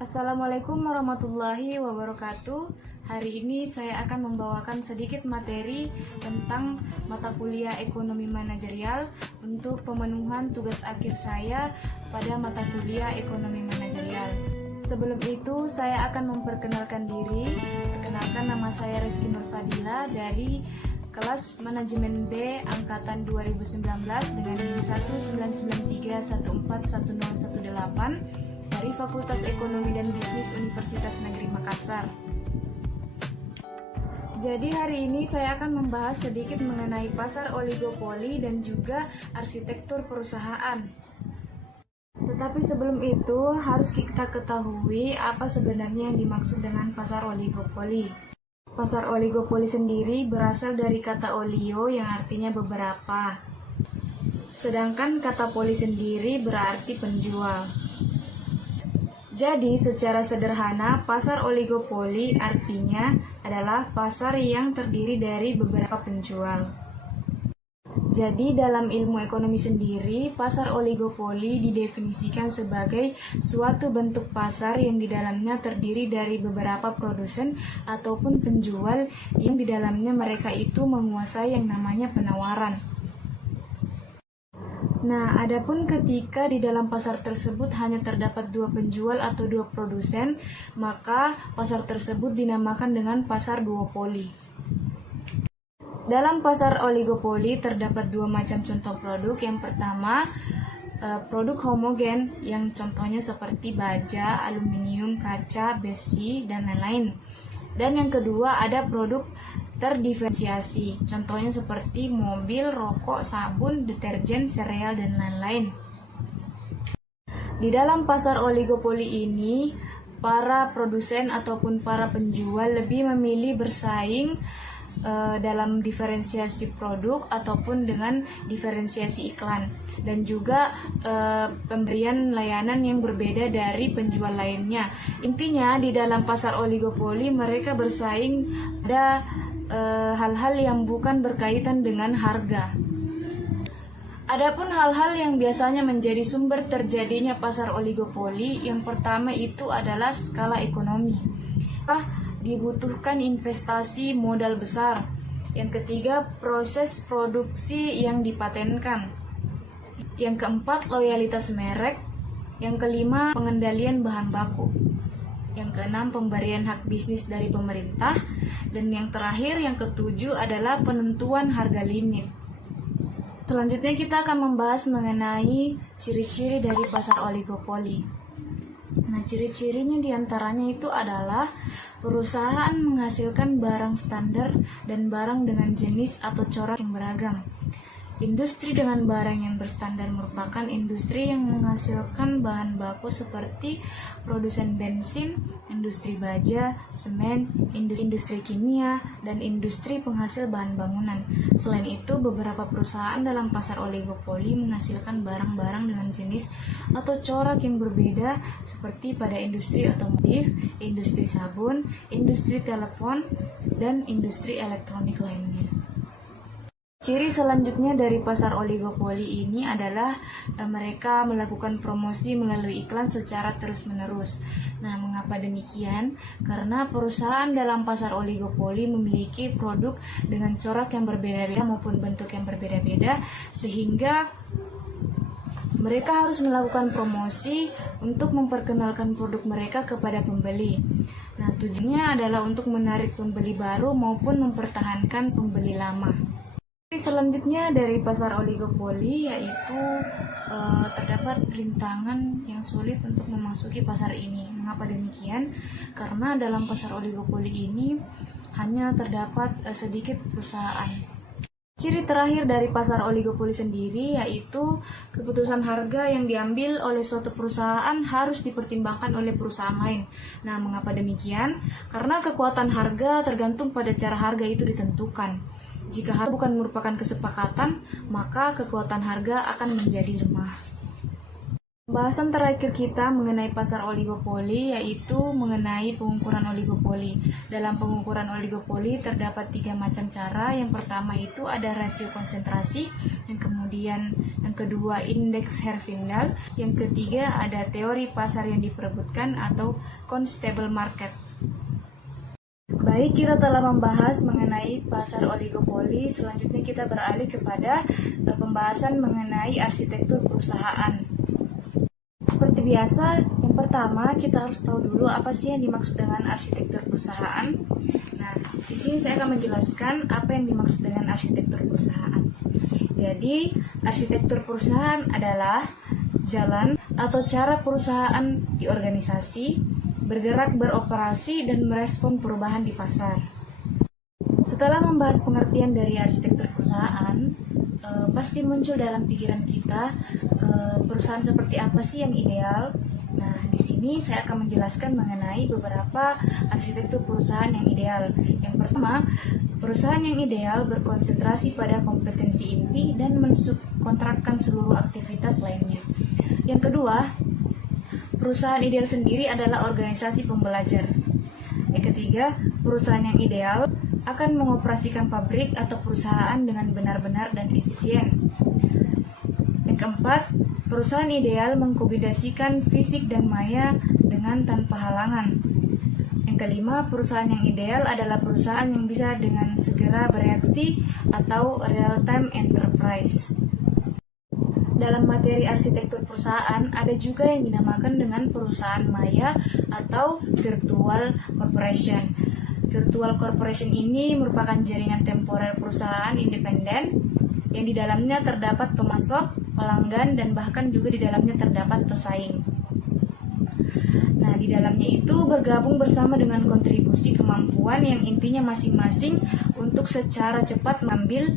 Assalamualaikum warahmatullahi wabarakatuh. Hari ini saya akan membawakan sedikit materi tentang mata kuliah ekonomi manajerial untuk pemenuhan tugas akhir saya pada mata kuliah ekonomi manajerial. Sebelum itu, saya akan memperkenalkan diri. Perkenalkan, nama saya Rizky Nurfadila dari kelas Manajemen B Angkatan 2019 dengan NIM 19931410118 dari Fakultas Ekonomi dan Bisnis Universitas Negeri Makassar. Jadi hari ini saya akan membahas sedikit mengenai pasar oligopoli dan juga arsitektur perusahaan. Tetapi sebelum itu harus kita ketahui apa sebenarnya yang dimaksud dengan pasar oligopoli. Pasar oligopoli sendiri berasal dari kata olio yang artinya beberapa. Sedangkan kata poli sendiri berarti penjual. Jadi secara sederhana, pasar oligopoli artinya adalah pasar yang terdiri dari beberapa penjual. Jadi dalam ilmu ekonomi sendiri, pasar oligopoli didefinisikan sebagai suatu bentuk pasar yang di dalamnya terdiri dari beberapa produsen ataupun penjual yang di dalamnya mereka itu menguasai yang namanya penawaran. Nah, adapun ketika di dalam pasar tersebut hanya terdapat dua penjual atau dua produsen, maka pasar tersebut dinamakan dengan pasar duopoli. Dalam pasar oligopoli terdapat dua macam contoh produk. Yang pertama, produk homogen yang contohnya seperti baja, aluminium, kaca, besi, dan lain-lain. Dan yang kedua ada produk terdiferensiasi, contohnya seperti mobil, rokok, sabun, deterjen, sereal, dan lain-lain. Di dalam pasar oligopoli ini, para produsen ataupun para penjual lebih memilih bersaing dalam diferensiasi produk ataupun dengan diferensiasi iklan, dan juga pemberian layanan yang berbeda dari penjual lainnya. Intinya di dalam pasar oligopoli mereka bersaing pada hal-hal yang bukan berkaitan dengan harga. Adapun hal-hal yang biasanya menjadi sumber terjadinya pasar oligopoli, yang pertama itu adalah skala ekonomi. Dibutuhkan investasi modal besar. Yang ketiga, proses produksi yang dipatenkan. Yang keempat, loyalitas merek. Yang kelima, pengendalian bahan baku. Yang keenam, pemberian hak bisnis dari pemerintah. Dan yang terakhir, yang ketujuh adalah penentuan harga limit. Selanjutnya kita akan membahas mengenai ciri-ciri dari pasar oligopoli. Nah, ciri-cirinya diantaranya itu adalah perusahaan menghasilkan barang standar dan barang dengan jenis atau corak yang beragam. Industri dengan barang yang berstandar merupakan industri yang menghasilkan bahan baku seperti produsen bensin, industri baja, semen, industri kimia, dan industri penghasil bahan bangunan. Selain itu, beberapa perusahaan dalam pasar oligopoli menghasilkan barang-barang dengan jenis atau corak yang berbeda seperti pada industri otomotif, industri sabun, industri telepon, dan industri elektronik lainnya. Ciri selanjutnya dari pasar oligopoli ini adalah mereka melakukan promosi melalui iklan secara terus-menerus. Nah, mengapa demikian? Karena perusahaan dalam pasar oligopoli memiliki produk dengan corak yang berbeda-beda maupun bentuk yang berbeda-beda, sehingga mereka harus melakukan promosi untuk memperkenalkan produk mereka kepada pembeli. Nah, tujuannya adalah untuk menarik pembeli baru maupun mempertahankan pembeli lama. Selanjutnya dari pasar oligopoli yaitu terdapat rintangan yang sulit untuk memasuki pasar ini. Mengapa demikian? Karena dalam pasar oligopoli ini hanya terdapat sedikit perusahaan. Ciri terakhir dari pasar oligopoli sendiri yaitu keputusan harga yang diambil oleh suatu perusahaan harus dipertimbangkan oleh perusahaan lain. Nah, mengapa demikian? Karena kekuatan harga tergantung pada cara harga itu ditentukan. Jika harga bukan merupakan kesepakatan, maka kekuatan harga akan menjadi lemah. Bahasan terakhir kita mengenai pasar oligopoli yaitu mengenai pengukuran oligopoli. Dalam pengukuran oligopoli terdapat 3 macam cara. Yang pertama itu ada rasio konsentrasi, yang kedua indeks Herfindahl, yang ketiga ada teori pasar yang diperebutkan atau constable market. Baik, kita telah membahas mengenai pasar oligopoli. Selanjutnya kita beralih kepada pembahasan mengenai arsitektur perusahaan. Seperti biasa, yang pertama kita harus tahu dulu apa sih yang dimaksud dengan arsitektur perusahaan. Nah, di sini saya akan menjelaskan apa yang dimaksud dengan arsitektur perusahaan. Jadi, arsitektur perusahaan adalah jalan atau cara perusahaan diorganisasi, bergerak, beroperasi, dan merespon perubahan di pasar. Setelah membahas pengertian dari arsitektur perusahaan, pasti muncul dalam pikiran kita perusahaan seperti apa sih yang ideal. Nah, di sini saya akan menjelaskan mengenai beberapa arsitektur perusahaan yang ideal. Yang pertama, perusahaan yang ideal berkonsentrasi pada kompetensi inti dan mensubkontrakkan seluruh aktivitas lainnya. Yang kedua, perusahaan ideal sendiri adalah organisasi pembelajar. Yang ketiga, perusahaan yang ideal akan mengoperasikan pabrik atau perusahaan dengan benar-benar dan efisien. Yang keempat, perusahaan ideal mengkombinasikan fisik dan maya dengan tanpa halangan. Yang kelima, perusahaan yang ideal adalah perusahaan yang bisa dengan segera bereaksi atau real-time enterprise. Dalam materi arsitektur perusahaan, ada juga yang dinamakan dengan perusahaan maya atau virtual corporation. Virtual corporation ini merupakan jaringan temporer perusahaan independen yang di dalamnya terdapat pemasok, pelanggan, dan bahkan juga di dalamnya terdapat pesaing. Nah, di dalamnya itu bergabung bersama dengan kontribusi kemampuan yang intinya masing-masing untuk secara cepat mengambil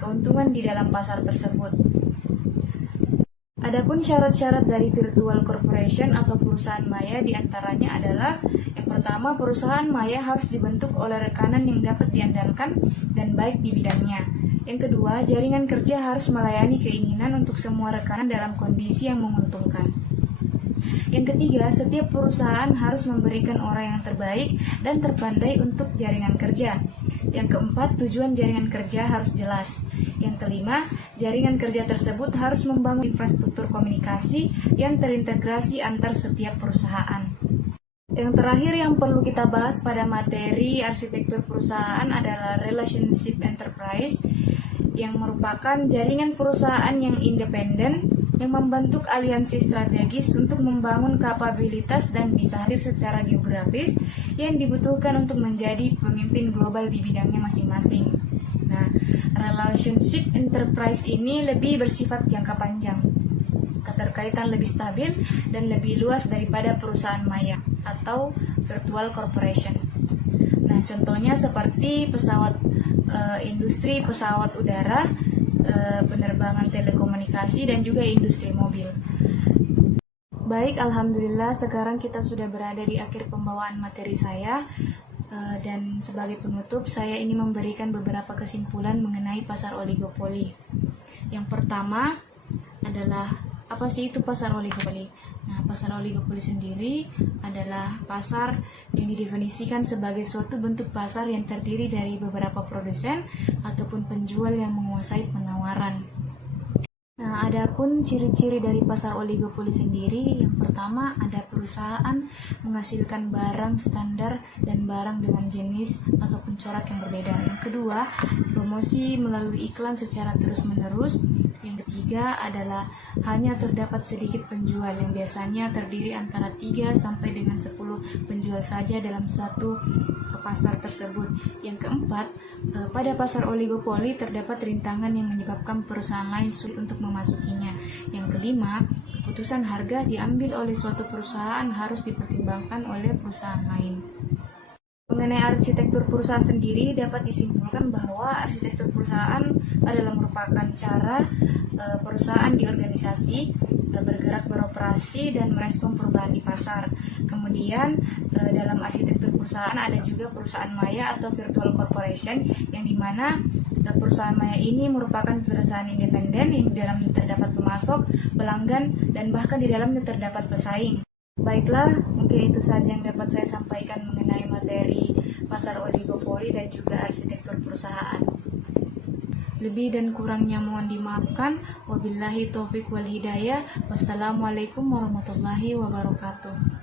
keuntungan di dalam pasar tersebut. Adapun syarat-syarat dari virtual corporation atau perusahaan maya diantaranya adalah yang pertama, perusahaan maya harus dibentuk oleh rekanan yang dapat diandalkan dan baik di bidangnya. Yang kedua, jaringan kerja harus melayani keinginan untuk semua rekanan dalam kondisi yang menguntungkan. Yang ketiga, setiap perusahaan harus memberikan orang yang terbaik dan terpandai untuk jaringan kerja. Yang keempat, tujuan jaringan kerja harus jelas. Yang kelima, jaringan kerja tersebut harus membangun infrastruktur komunikasi yang terintegrasi antar setiap perusahaan. Yang terakhir yang perlu kita bahas pada materi arsitektur perusahaan adalah relationship enterprise, yang merupakan jaringan perusahaan yang independen yang membentuk aliansi strategis untuk membangun kapabilitas dan bisa hadir secara geografis yang dibutuhkan untuk menjadi pemimpin global di bidangnya masing-masing. Nah, relationship enterprise ini lebih bersifat jangka panjang, keterkaitan lebih stabil dan lebih luas daripada perusahaan maya atau virtual corporation. Nah, contohnya seperti industri pesawat udara, penerbangan telekomunikasi, dan juga industri mobil. Baik, alhamdulillah sekarang kita sudah berada di akhir pembawaan materi saya. Dan sebagai penutup, saya ini memberikan beberapa kesimpulan mengenai pasar oligopoli. Yang pertama adalah, apa sih itu pasar oligopoli? Nah, pasar oligopoli sendiri adalah pasar yang didefinisikan sebagai suatu bentuk pasar yang terdiri dari beberapa produsen ataupun penjual yang menguasai penawaran. Nah, adapun ciri-ciri dari pasar oligopoli sendiri, yang pertama ada perusahaan menghasilkan barang standar dan barang dengan jenis ataupun corak yang berbeda. Yang kedua, promosi melalui iklan secara terus-menerus. Yang ketiga adalah hanya terdapat sedikit penjual yang biasanya terdiri antara 3 sampai dengan 10 penjual saja dalam satu pasar tersebut. Yang keempat, pada pasar oligopoli terdapat rintangan yang menyebabkan perusahaan lain sulit untuk memasukinya. Yang kelima, keputusan harga diambil oleh suatu perusahaan harus dipertimbangkan oleh perusahaan lain. Mengenai arsitektur perusahaan sendiri, dapat disimpulkan bahwa arsitektur perusahaan adalah merupakan cara perusahaan diorganisasi, bergerak, beroperasi, dan merespon perubahan di pasar. Kemudian dalam arsitektur perusahaan ada juga perusahaan maya atau virtual corporation, yang dimana Perusahaan Maya ini merupakan perusahaan independen yang di dalamnya terdapat pemasok, pelanggan, dan bahkan di dalamnya terdapat pesaing. Baiklah, mungkin itu saja yang dapat saya sampaikan mengenai materi pasar oligopoli dan juga arsitektur perusahaan. Lebih dan kurangnya mohon dimaafkan. Wabillahi taufik wal hidayah. Wassalamualaikum warahmatullahi wabarakatuh.